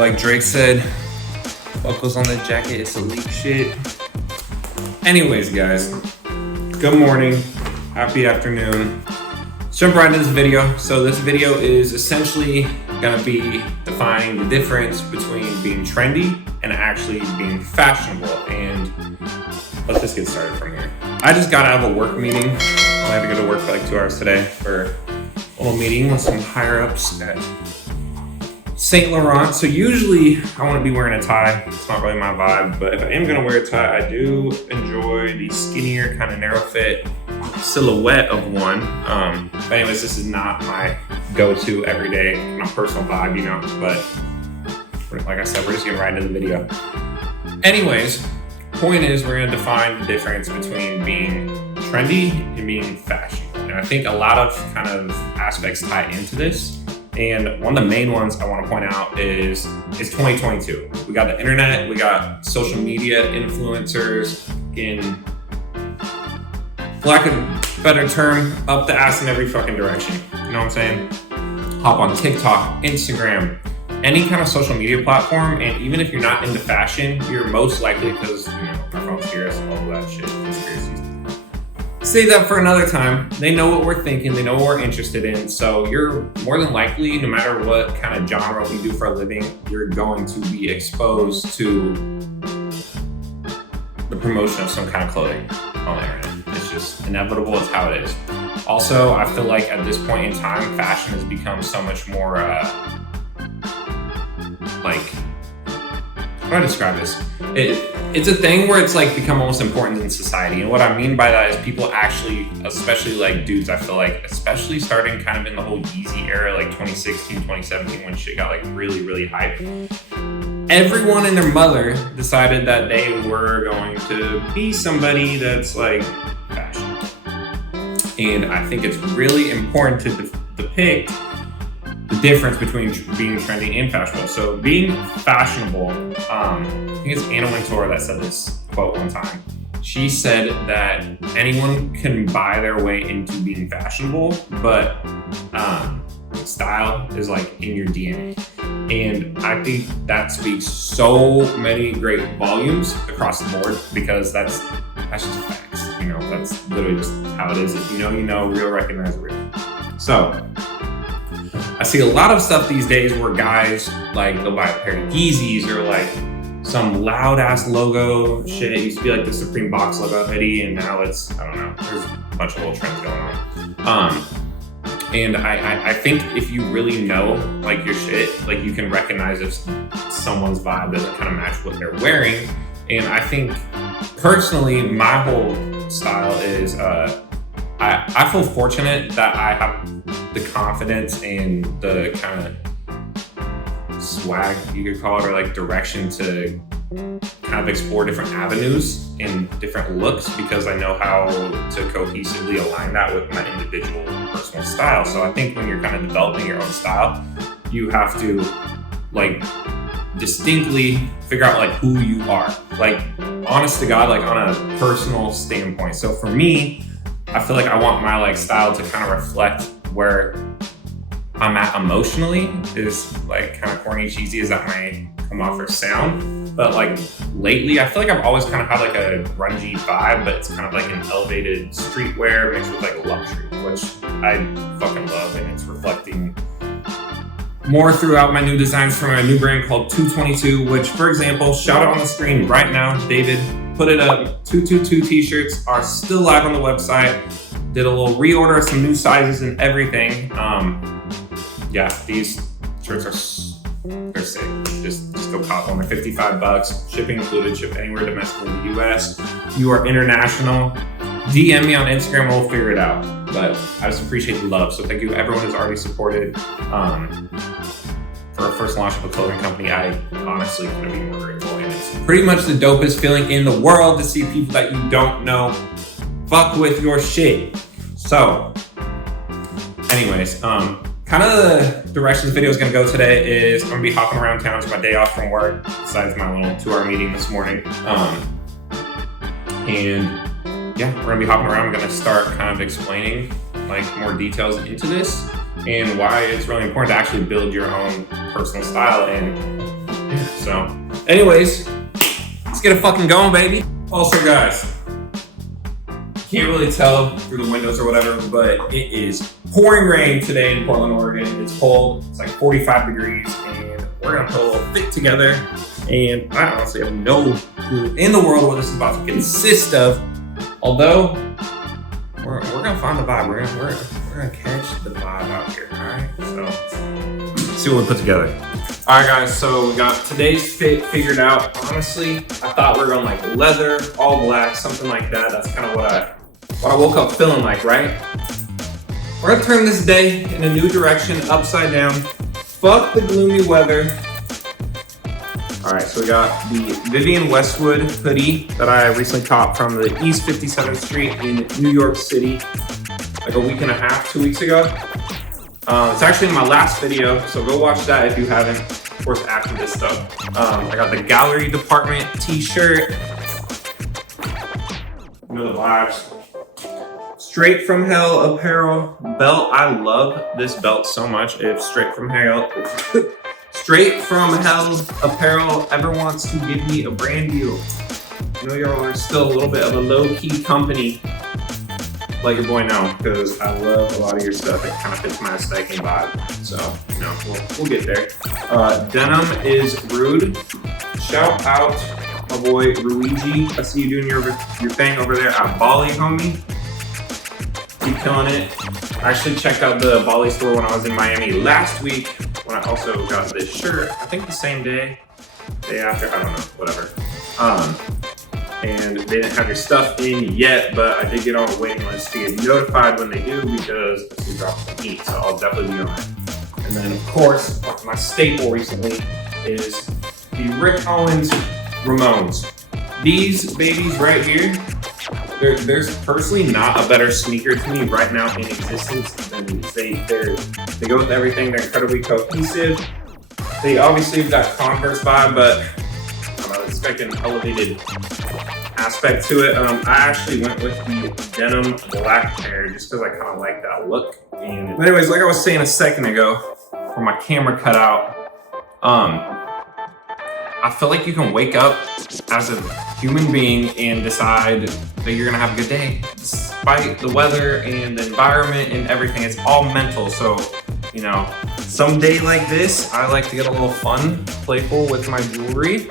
like Drake said, buckles on the jacket, it's elite shit. Anyways, guys, good morning, happy afternoon. Let's jump right into this video. So this video is essentially gonna be defining the difference between being trendy and actually being fashionable. And let's just get started from here. I just got out of a work meeting. I had to go to work for like 2 hours today for a little meeting with some higher ups at Saint Laurent. So usually I want to be wearing a tie. It's not really my vibe, but if I am gonna wear a tie, I do enjoy the skinnier, kind of narrow fit silhouette of one. But anyways, this is not my go-to everyday kind of personal vibe, you know, but like I said, we're just getting right into the video. Anyways, point is we're gonna define the difference between being trendy and being fashionable. And I think a lot of kind of aspects tie into this. And one of the main ones I want to point out is 2022. We got the internet, we got social media influencers in, for lack of a better term, up the ass in every fucking direction. You know what I'm saying? Hop on TikTok, Instagram, any kind of social media platform. And even if you're not into fashion, you're most likely, because you know, our phone's here, all that shit, conspiracies. Save that for another time. They know what we're thinking, they know what we're interested in. So you're more than likely, no matter what kind of genre we do for a living, you're going to be exposed to the promotion of some kind of clothing on the internet. It's just inevitable, it's how it is. Also, I feel like at this point in time, fashion has become so much more, like, how do I describe this? It's a thing where it's like become almost important in society. And what I mean by that is people actually, especially like dudes, I feel like, especially starting kind of in the whole Yeezy era, like 2016, 2017, when shit got like really, really hype. Everyone and their mother decided that they were going to be somebody that's like fashion. And I think it's really important to depict the difference between being trendy and fashionable. So being fashionable, I think it's Anna Wintour that said this quote one time. She said that anyone can buy their way into being fashionable, but style is like in your DNA. And I think that speaks so many great volumes across the board, because that's just facts. You know, that's literally just how it is. If you know, you know, real recognize real. So I see a lot of stuff these days where guys like they'll buy a pair of Yeezys or like some loud ass logo shit. It used to be like the Supreme box logo hoodie, and now it's, I don't know, there's a bunch of little trends going on. And I think if you really know like your shit, like you can recognize if someone's vibe doesn't kind of match what they're wearing. And I think personally, my whole style is I feel fortunate that I have the confidence and the kind of swag, you could call it, or like direction to kind of explore different avenues and different looks, because I know how to cohesively align that with my individual personal style. So I think when you're kind of developing your own style, you have to like distinctly figure out like who you are, like honest to God, like on a personal standpoint. So for me, I feel like I want my like style to kind of reflect where I'm at emotionally. Is like kind of corny, cheesy as that might come off or sound, but like lately I feel like I've always kind of had like a grungy vibe, but it's kind of like an elevated streetwear mixed with like luxury, which I fucking love, and it's reflecting more throughout my new designs from a new brand called 222, which, for example, shout out on the screen right now, David, put it up. 222 t-shirts are still live on the website. Did a little reorder of some new sizes and everything. Yeah, these shirts they're sick. Just go cop them. They're $55, shipping included, ship anywhere domestic in the US. You are international, DM me on Instagram, we'll figure it out. But I just appreciate the love. So thank you everyone who's already supported. For our first launch of a clothing company, I honestly couldn't be more grateful. And it's pretty much the dopest feeling in the world to see people that you don't know fuck with your shit. So anyways, kind of the direction this video is going to go today is I'm going to be hopping around town. It's my day off from work, besides my little 2-hour meeting this morning. And yeah, we're going to be hopping around. I'm going to start kind of explaining like more details into this and why it's really important to actually build your own personal style. And Yeah, so anyways, let's get it fucking going, baby. Also, guys, can't really tell through the windows or whatever, but it is pouring rain today in Portland, Oregon. It's cold. It's like 45 degrees, and we're gonna put a little fit together. And I honestly have no clue in the world what this is about to consist of. Although we're gonna find the vibe. We're gonna catch the vibe out here. All right. So let's see what we put together. All right, guys. So we got today's fit figured out. Honestly, I thought we were going like leather, all black, something like that. That's kind of what I woke up feeling like, right? We're gonna turn this day in a new direction, upside down. Fuck the gloomy weather. All right, so we got the Vivienne Westwood hoodie that I recently caught from the East 57th Street in New York City, like a week and a half, 2 weeks ago. It's actually in my last video, so go watch that if you haven't. Of course, after this stuff. I got the Gallery Department t-shirt. You know the vibes. Straight from Hell apparel belt. I love this belt so much. If Straight from Hell apparel ever wants to give me a brand deal, you know y'all are still a little bit of a low-key company. Let your boy know, because I love a lot of your stuff. It kind of fits my aesthetic and vibe. So, you know, we'll get there. Denim is Rude. Shout out my boy Luigi. I see you doing your thing over there at Bali, homie. Keep killing it. I actually checked out the Bali store when I was in Miami last week, when I also got this shirt. I think the same day after, I don't know, whatever. And they didn't have your stuff in yet, but I did get on a waiting list to get notified when they do, because they dropped some heat, so I'll definitely be on it. And then, of course, my staple recently is the Rick Owens Ramones. These babies right here, there's personally not a better sneaker to me right now in existence than these. They go with everything. They're incredibly cohesive. They obviously have that Converse vibe, but it's like an elevated aspect to it. I actually went with the denim black pair just because I kind of like that look. But anyways, like I was saying a second ago, where my camera cut out, I feel like you can wake up as a human being and decide that you're gonna have a good day, despite the weather and the environment and everything. It's all mental. So, you know, some day like this, I like to get a little fun, playful with my jewelry.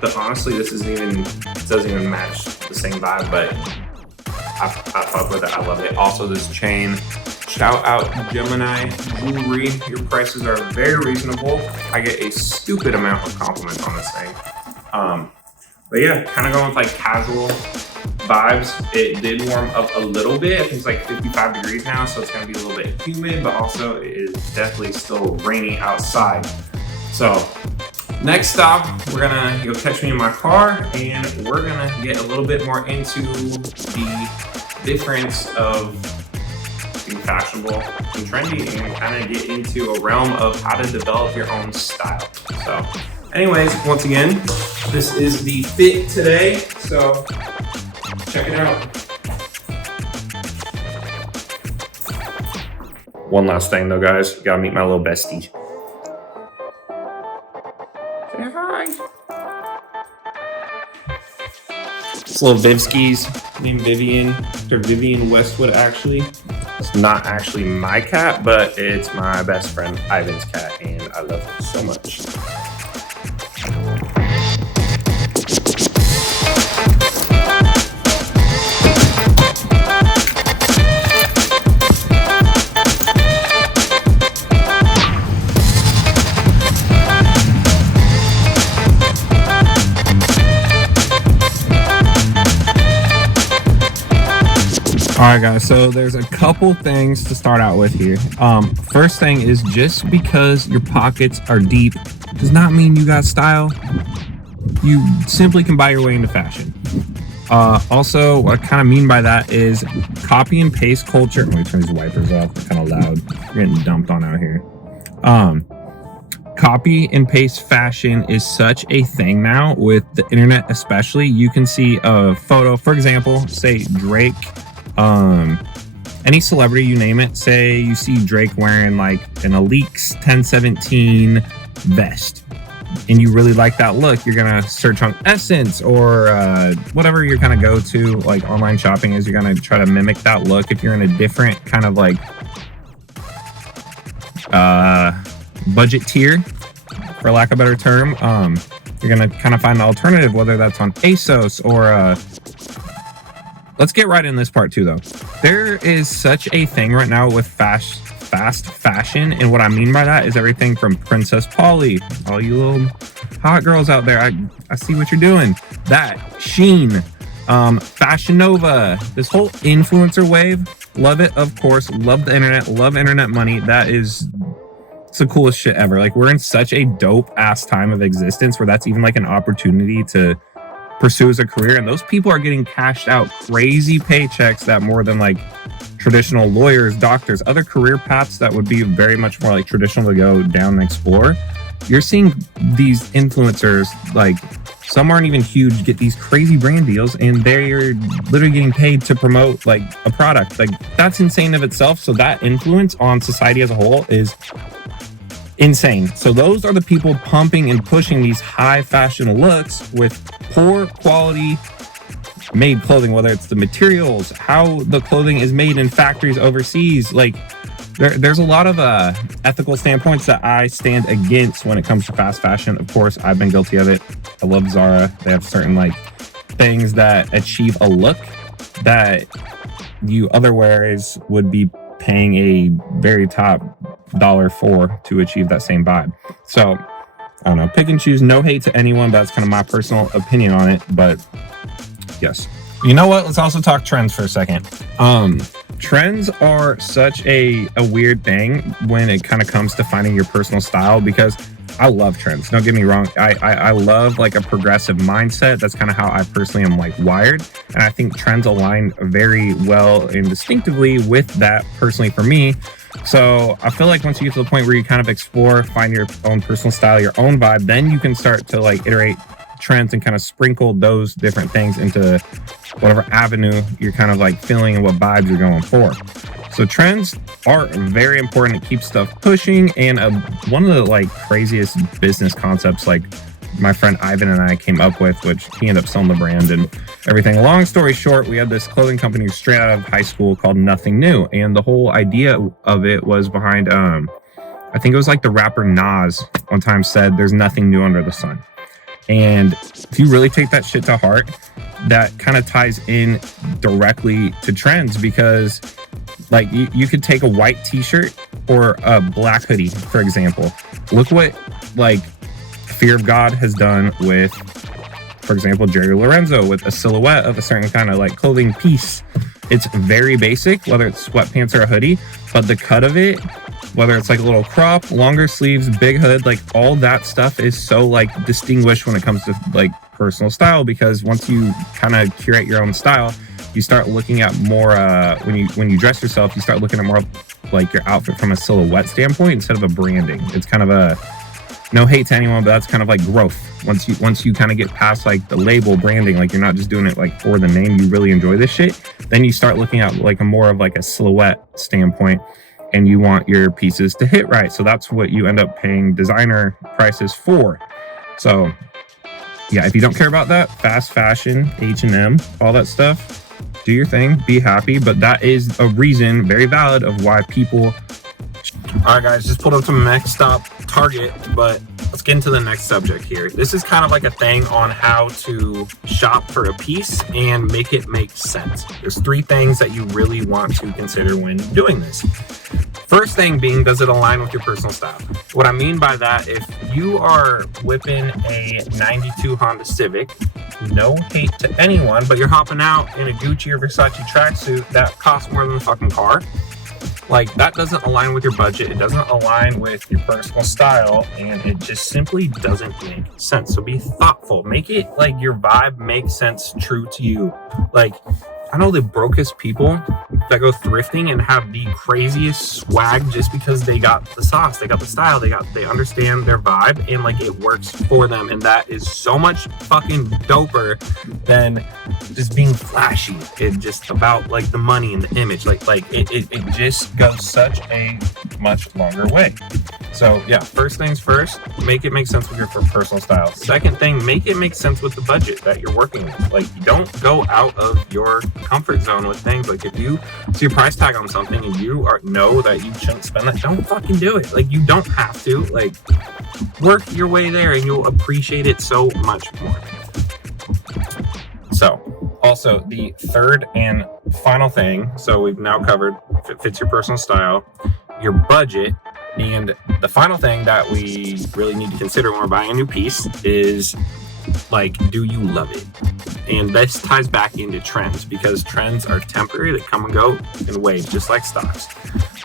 But honestly, it doesn't even match the same vibe, but I fuck with it. I love it. Also, this chain. Shout out Gemini Jewelry. Your prices are very reasonable. I get a stupid amount of compliments on this thing. But yeah, kind of going with like casual vibes. It did warm up a little bit. I think it's like 55 degrees now, so it's gonna be a little bit humid, but also it is definitely still rainy outside. So next stop, you'll catch me in my car, and we're gonna get a little bit more into the difference of being fashionable and trendy, and kind of get into a realm of how to develop your own style. So anyways, once again, this is the fit today, so check it out. One last thing though, guys, you gotta meet my little bestie. Say hi. This little Vivski's named Vivienne, or Vivienne Westwood actually. It's not actually my cat, but it's my best friend Ivan's cat, and I love her so much. All right, guys, so there's a couple things to start out with here. First thing is, just because your pockets are deep does not mean you got style. You simply can buy your way into fashion. Also, what I kind of mean by that is copy and paste culture. Let me turn these wipers off, they're kind of loud. We're getting dumped on out here. Copy and paste fashion is such a thing now with the internet, especially. You can see a photo, for example, say Drake, any celebrity, you name it. Say you see Drake wearing like an Aleeks 1017 vest and you really like that look, you're gonna search on Essence or whatever your kind of go-to like online shopping is. You're gonna try to mimic that look. If you're in a different kind of like budget tier, for lack of a better term, you're gonna kind of find an alternative, whether that's on ASOS or let's get right in this part too, though. There is such a thing right now with fast fashion, and what I mean by that is everything from Princess Polly, all you little hot girls out there, I see what you're doing. That Shein, Fashion Nova, this whole influencer wave, love it, of course. Love the internet, love internet money. It's the coolest shit ever. Like, we're in such a dope ass time of existence where that's even like an opportunity to pursue as a career, and those people are getting cashed out crazy paychecks that more than like traditional lawyers, doctors, other career paths that would be very much more like traditional to go down and explore. You're seeing these influencers, like some aren't even huge, get these crazy brand deals, and they're literally getting paid to promote like a product. Like, that's insane of itself. So that influence on society as a whole is insane. So those are the people pumping and pushing these high fashion looks with poor quality made clothing, whether it's the materials, how the clothing is made in factories overseas. Like, there's a lot of ethical standpoints that I stand against when it comes to fast fashion. Of course, I've been guilty of it. I love Zara. They have certain like things that achieve a look that you otherwise would be paying a very top dollar for to achieve that same vibe. So I don't know, pick and choose. No hate to anyone, but that's kind of my personal opinion on it. But yes, you know what? Let's also talk trends for a second. Trends are such a weird thing when it kind of comes to finding your personal style, because I love trends. Don't get me wrong. I love like a progressive mindset. That's kind of how I personally am like wired. And I think trends align very well and distinctively with that personally for me. So I feel like once you get to the point where you kind of explore, find your own personal style, your own vibe, then you can start to like iterate trends and kind of sprinkle those different things into whatever avenue you're kind of like feeling and what vibes you're going for. So trends are very important to keep stuff pushing. And one of the like craziest business concepts like my friend Ivan and I came up with, which he ended up selling the brand and everything. Long story short, we had this clothing company straight out of high school called Nothing New. And the whole idea of it was behind, I think it was like the rapper Nas one time said, "There's nothing new under the sun." And if you really take that shit to heart, that kind of ties in directly to trends, because like you could take a white t-shirt or a black hoodie, for example. Look what like Fear of God has done with, for example, Jerry Lorenzo, with a silhouette of a certain kind of like clothing piece. It's very basic, whether it's sweatpants or a hoodie, but the cut of it, whether it's like a little crop, longer sleeves, big hood, like all that stuff is so like distinguished when it comes to like personal style, because once you kind of curate your own style, you start looking at more when you dress yourself, you start looking at more like your outfit from a silhouette standpoint instead of a branding. It's kind of a, no hate to anyone, but that's kind of like growth. Once you kind of get past like the label branding, like you're not just doing it like for the name, you really enjoy this shit, then you start looking at like a more of like a silhouette standpoint, and you want your pieces to hit right. So that's what you end up paying designer prices for. So yeah, if you don't care about that, fast fashion, H&M, all that stuff, do your thing, be happy. But that is a reason, very valid, of why people... All right, guys, just pulled up to my next stop, Target, but let's get into the next subject here. This is kind of like a thing on how to shop for a piece and make it make sense. There's 3 things that you really want to consider when doing this. First thing being, does it align with your personal style? What I mean by that, if you are whipping a 92 Honda Civic, no hate to anyone, but you're hopping out in a Gucci or Versace tracksuit that costs more than the fucking car, like that doesn't align with your budget. It doesn't align with your personal style, and it just simply doesn't make sense. So be thoughtful. Make it like your vibe makes sense, true to you. Like, I know the brokest people that go thrifting and have the craziest swag just because they got the sauce, they got the style, they understand their vibe, and like it works for them. And that is so much fucking doper than just being flashy. It's just about like the money and the image. Like it just goes such a much longer way. So yeah, first things first, make it make sense with your personal style. Second thing, make it make sense with the budget that you're working with. Like, don't go out of your comfort zone with things. Like, if you see a price tag on something and you know that you shouldn't spend that, don't fucking do it. Like, you don't have to. Like, work your way there and you'll appreciate it so much more. So, also the third and final thing, so we've now covered if it fits your personal style, your budget, and the final thing that we really need to consider when we're buying a new piece is, like, do you love it? And this ties back into trends, because trends are temporary. They come and go in waves, just like stocks.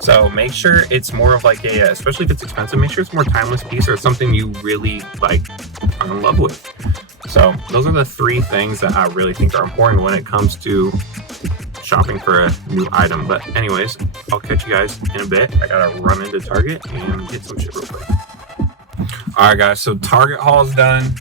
So make sure it's more of like especially if it's expensive, make sure it's a more timeless piece or something you really like, are in love with. So those are the three things that I really think are important when it comes to shopping for a new item. But anyways, I'll catch you guys in a bit. I gotta run into Target and get some shit real quick. All right, guys, so Target haul's done.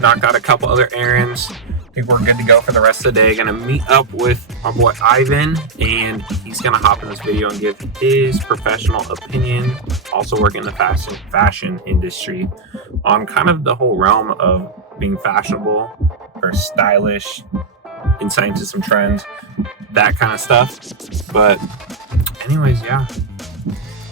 Knocked out a couple other errands. I think we're good to go for the rest of the day. Gonna meet up with my boy Ivan, and he's gonna hop in this video and give his professional opinion, also working in the fashion industry, on kind of the whole realm of being fashionable or stylish, insight into some trends, that kind of stuff. But anyways, yeah,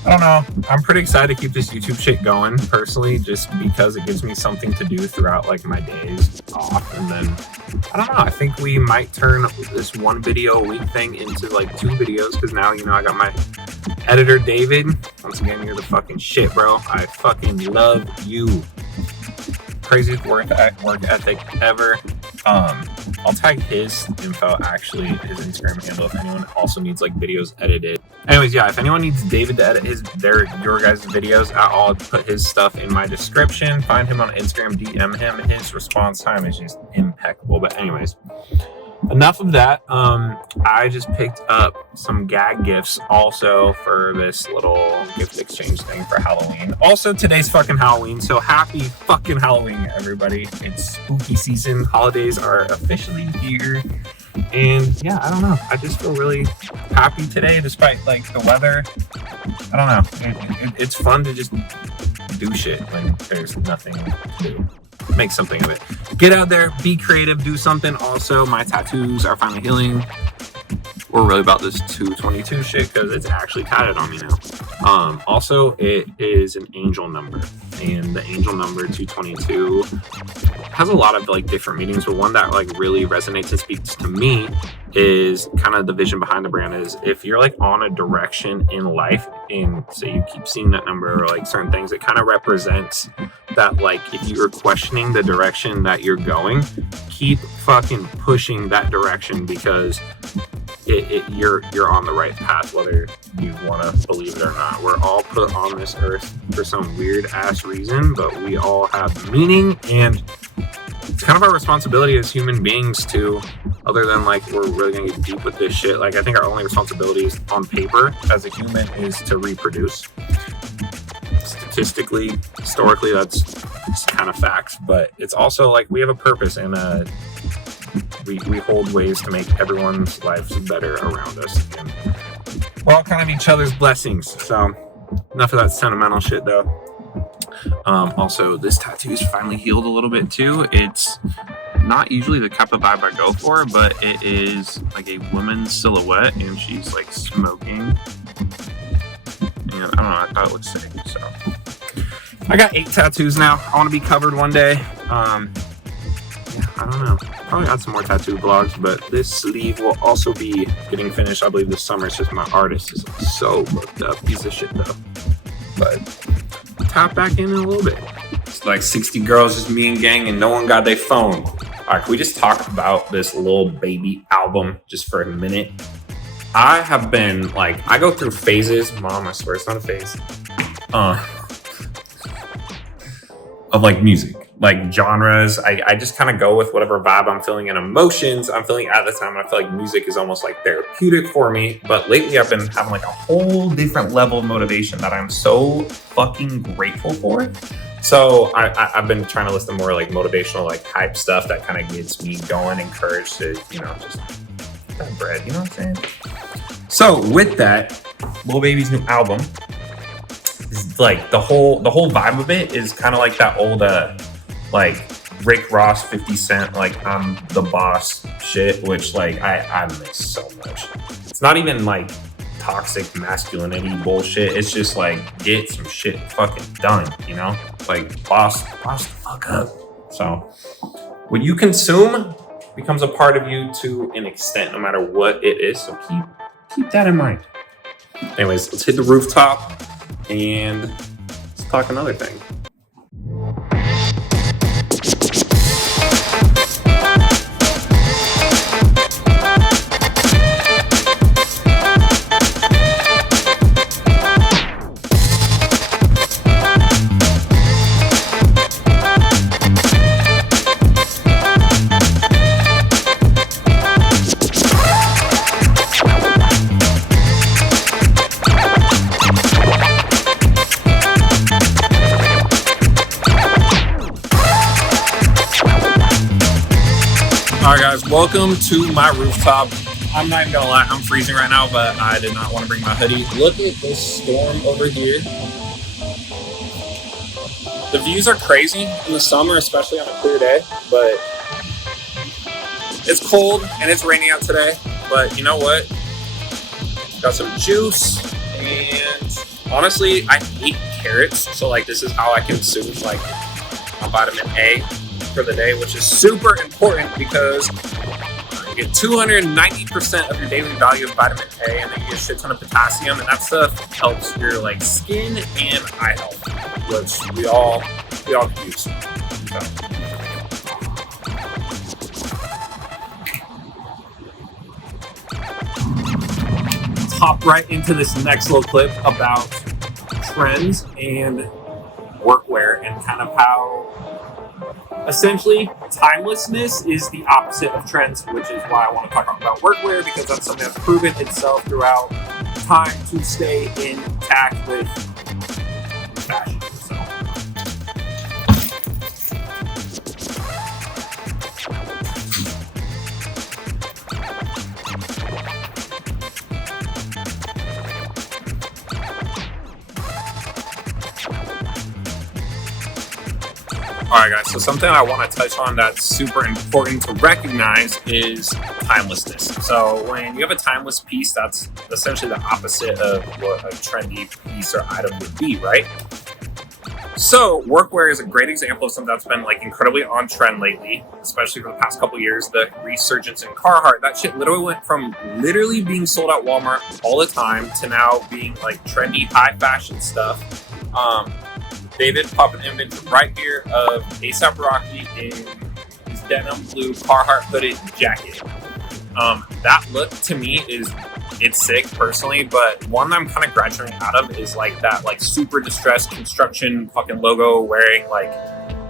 I don't know. I'm pretty excited to keep this YouTube shit going personally, just because it gives me something to do throughout like my days off. And then I don't know, I think we might turn this one video a week thing into like 2 videos, because now, you know, I got my editor David. Once again, you're the fucking shit, bro. I fucking love you. Craziest work ethic ever. I'll tag his info, actually, his Instagram handle, if anyone also needs like videos edited. Anyways, yeah, if anyone needs David to edit your guys' videos, I'll put his stuff in my description. Find him on Instagram, DM him. His response time is just impeccable. But anyways, enough of that. I just picked up some gag gifts also for this little gift exchange thing for Halloween. Also, today's fucking Halloween, so happy fucking Halloween, everybody. It's spooky season. Holidays are officially here. And yeah, I don't know. I just feel really happy today, despite like the weather. I don't know. It's fun to just do shit when there's nothing to do. Make something of it. Get out there, be creative, do something. Also, my tattoos are finally healing. We're really about this 222 shit because it's actually tatted on me now. Also, it is an angel number, and the angel number 222 has a lot of like different meanings, but one that like really resonates and speaks to me is kind of the vision behind the brand. Is if you're like on a direction in life and say you keep seeing that number or like certain things, it kind of represents that, like, if you are questioning the direction that you're going, keep fucking pushing that direction, because you're on the right path, whether you want to believe it or not. We're all put on this earth for some weird ass reason, but we all have meaning, and it's kind of our responsibility as human beings to, other than like we're really gonna get deep with this shit, like I think our only responsibility is on paper as a human is to reproduce. Statistically, historically, that's kind of facts, but it's also like we have a purpose, and we hold ways to make everyone's lives better around us, and we're all kind of each other's blessings. So enough of that sentimental shit though. Also, this tattoo is finally healed a little bit too. It's not usually the type of vibe I go for, but it is like a woman's silhouette, and she's like smoking, and I don't know, I thought it looked sick. So I got 8 tattoos now. I want to be covered one day. Yeah, I don't know. Probably got some more tattoo vlogs, but this sleeve will also be getting finished, I believe, this summer. It's just my artist is so booked up. Piece of shit though. But tap back in a little bit. It's like 60 girls, just me and gang, and no one got their phone. All right, can we just talk about this Lil Baby album just for a minute? I have been like, I go through phases. Mom, I swear it's not a phase. Of like music, like genres. I just kind of go with whatever vibe I'm feeling and emotions I'm feeling at the time. And I feel like music is almost like therapeutic for me. But lately I've been having like a whole different level of motivation that I'm so fucking grateful for. So I've been trying to listen to more like motivational, like hype stuff that kind of gets me going, encouraged to, you know, just get that bread, you know what I'm saying? So with that, Lil Baby's new album, like the whole vibe of it is kind of like that old like Rick Ross 50 Cent like I'm the boss shit, which like I miss so much. It's not even like toxic masculinity bullshit. It's just like get some shit fucking done, you know? Like boss the fuck up. So what you consume becomes a part of you to an extent, no matter what it is. So keep that in mind. Anyways, let's hit the rooftop and let's talk another thing. All right, guys, welcome to my rooftop. I'm not even gonna lie, I'm freezing right now, but I did not want to bring my hoodie. Look at this storm over here. The views are crazy in the summer, especially on a clear day, but it's cold and it's raining out today. But you know what? Got some juice, and honestly, I hate carrots, so like this is how I consume like my vitamin A for the day, which is super important because you get 290% of your daily value of vitamin A, and then you get a shit ton of potassium, and that stuff helps your like skin and eye health, which we all can use. So. Let's hop right into this next little clip about trends and workwear and kind of how essentially timelessness is the opposite of trends, which is why I want to talk about workwear, because that's something that's proven itself throughout time to stay intact with fashion. So. All right, guys, so something I want to touch on that's super important to recognize is timelessness. So when you have a timeless piece, that's essentially the opposite of what a trendy piece or item would be, right? So workwear is a great example of something that's been like incredibly on trend lately, especially for the past couple of years. The resurgence in Carhartt, that shit literally went from literally being sold at Walmart all the time to now being like trendy, high fashion stuff. David popped an image right here of A$AP Rocky in his denim blue Carhartt hooded jacket. That look to me it's sick personally, but one I'm kind of graduating out of is like that like super distressed construction fucking logo wearing like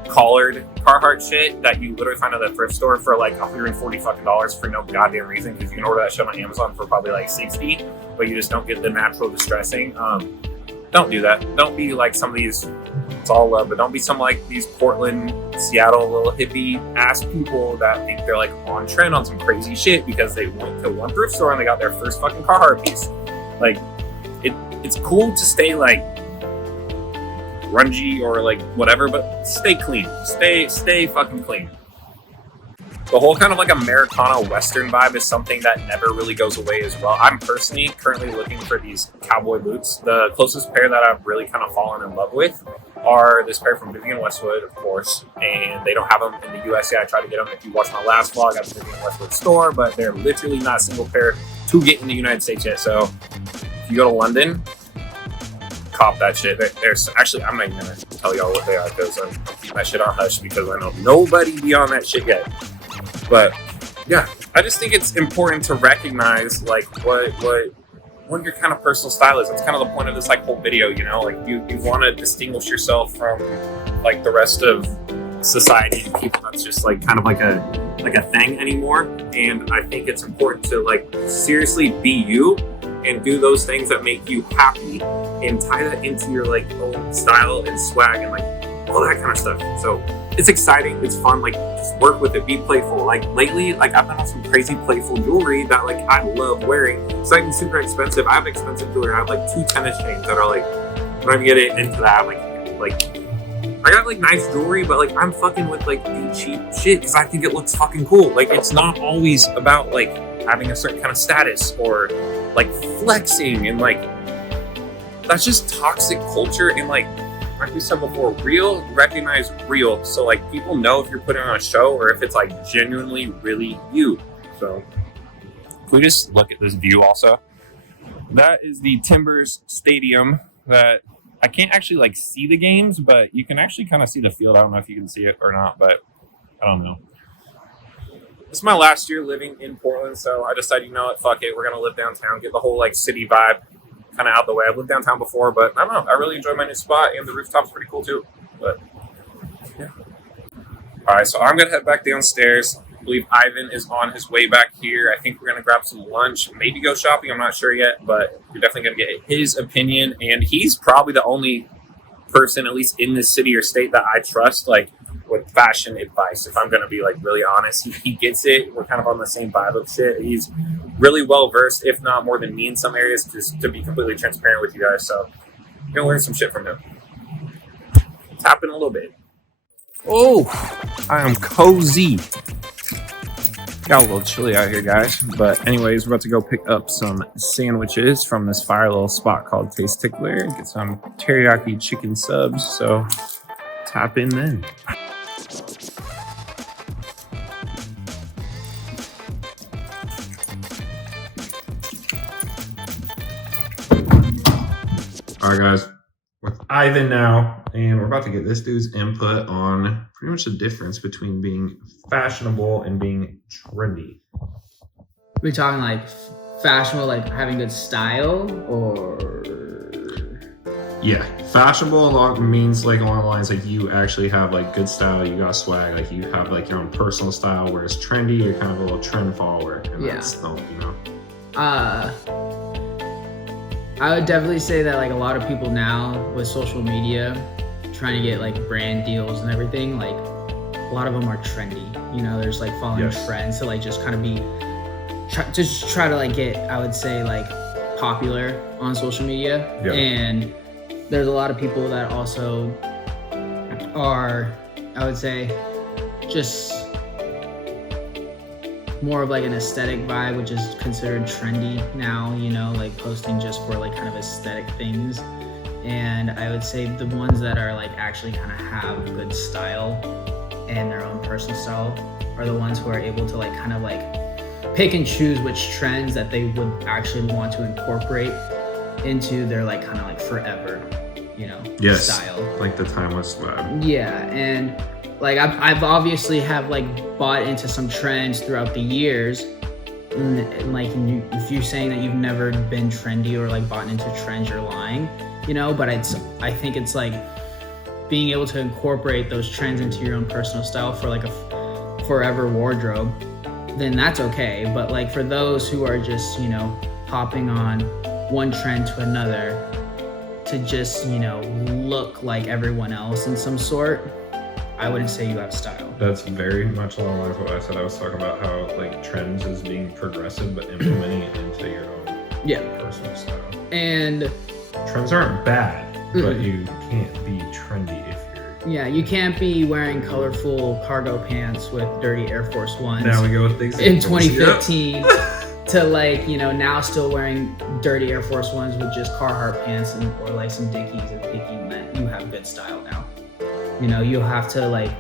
collared Carhartt shit that you literally find at the thrift store for like $140 fucking for no goddamn reason, because you can order that shit on Amazon for probably like $60, but you just don't get the natural distressing. Don't do that. Don't be like some of these, it's all love, but don't be some like these Portland, Seattle little hippie ass people that think they're like on trend on some crazy shit because they went to one thrift store and they got their first fucking Carhartt piece. Like, it's cool to stay like grungy or like whatever, but stay clean. Stay fucking clean. The whole kind of like Americana Western vibe is something that never really goes away as well. I'm personally currently looking for these cowboy boots. The closest pair that I've really kind of fallen in love with are this pair from Vivienne Westwood, of course, and they don't have them in the US yet. I tried to get them. If you watch my last vlog at the Vivienne Westwood store, but they're literally not a single pair to get in the United States yet. So if you go to London, cop that shit. There's actually, I'm not even gonna tell y'all what they are because I'm keeping that shit on hush because I know nobody beyond that shit yet. But yeah, I just think it's important to recognize like what your kind of personal style is. That's kind of the point of this like whole video, you know, like you want to distinguish yourself from like the rest of society and people that's just like kind of like a thing anymore. And I think it's important to like seriously be you and do those things that make you happy and tie that into your like own style and swag and like all that kind of stuff. So it's exciting, it's fun, like just work with it, be playful. Like lately, like I've been on some crazy playful jewelry that like I love wearing. It's like super expensive. I have expensive jewelry. I have like 2 tennis chains that are like not even get into that. Like I got like nice jewelry, but like I'm fucking with like the cheap shit because I think it looks fucking cool. Like it's not always about like having a certain kind of status or like flexing, and like that's just toxic culture. And like we said before, real recognize real, so like people know if you're putting on a show or if it's like genuinely really you. So if we just look at this view also, that is the Timbers Stadium. That I can't actually like see the games, but you can actually kind of see the field. I don't know if you can see it or not, but I don't know. This is my last year living in Portland, so I decided, you know what, fuck it, we're gonna live downtown, get the whole like city vibe kind of out the way. I've lived downtown before, but I don't know, I really enjoy my new spot, and the rooftop's pretty cool too. But yeah. All right, so I'm gonna head back downstairs. I believe Ivan is on his way back here. I think we're gonna grab some lunch, maybe go shopping. I'm not sure yet, but we're definitely gonna get his opinion. And he's probably the only person, at least in this city or state, that I trust, like with fashion advice. If I'm gonna be like really honest, he gets it. We're kind of on the same vibe of shit. He's really well versed, if not more than me in some areas, just to be completely transparent with you guys. So you're gonna learn some shit from him. Tap in a little bit. Oh, I am cozy. Got a little chilly out here, guys. But anyways, we're about to go pick up some sandwiches from this fire little spot called Taste Tickler. Get some teriyaki chicken subs. So tap in then. All right, guys. With Ivan now, and we're about to get this dude's input on pretty much the difference between being fashionable and being trendy. We talking like fashionable, like having good style, or yeah, fashionable means like along the lines like you actually have like good style, you got swag, like you have like your own personal style. Whereas trendy, you're kind of a little trend follower, and that's I would definitely say that like a lot of people now with social media trying to get like brand deals and everything, like a lot of them are trendy. You know, there's like following trends to like just kind of be try to like get, I would say, like popular on social media. Yeah. And there's a lot of people that also are, I would say, just more of like an aesthetic vibe, which is considered trendy now, you know, like posting just for like kind of aesthetic things. And I would say the ones that are like actually kind of have good style and their own personal style are the ones who are able to like kind of like pick and choose which trends that they would actually want to incorporate into their like kind of like forever, you know, style. Like the timeless vibe. Yeah, and like I've obviously have like bought into some trends throughout the years, and like if you're saying that you've never been trendy or like bought into trends, you're lying, you know. But I think it's like being able to incorporate those trends into your own personal style for like a forever wardrobe, then that's okay. But like for those who are just, you know, hopping on one trend to another to just, you know, look like everyone else in some sort, I wouldn't say you have style. That's very much along the lines of what I said. I was talking about how like trends is being progressive, but implementing it into your own personal style. And trends aren't bad, but you can't be trendy if you're... Yeah, you can't be wearing colorful cargo pants with dirty Air Force Ones. Now we go with things in 2015 to like, you know, now still wearing dirty Air Force Ones with just Carhartt pants or like some Dickies and thinking that you have good style now. You know, you'll have to like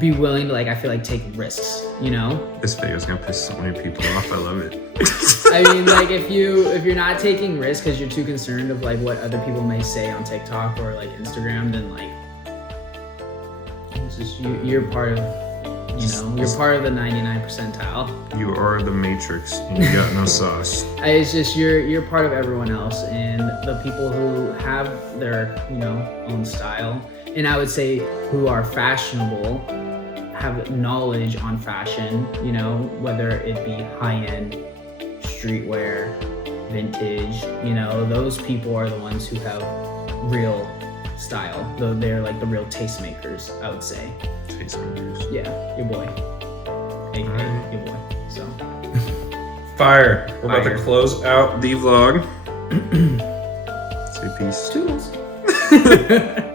be willing to like, I feel like, take risks, you know? This video is gonna piss so many people off. I love it. I mean, like if you're not taking risks because you're too concerned of like what other people may say on TikTok or like Instagram, then like it's just you're part of, you know, you're part of the 99 percentile. You are the Matrix and you got no sauce. It's just you're part of everyone else, and the people who have their, you know, own style, and I would say who are fashionable, have knowledge on fashion, you know, whether it be high-end, streetwear, vintage, you know, those people are the ones who have real style. Though they're like the real tastemakers, I would say. Tastemakers. Yeah, your boy. AKA your boy. So. Fire. We're about to close out the vlog. Say peace. Toodles. Yes.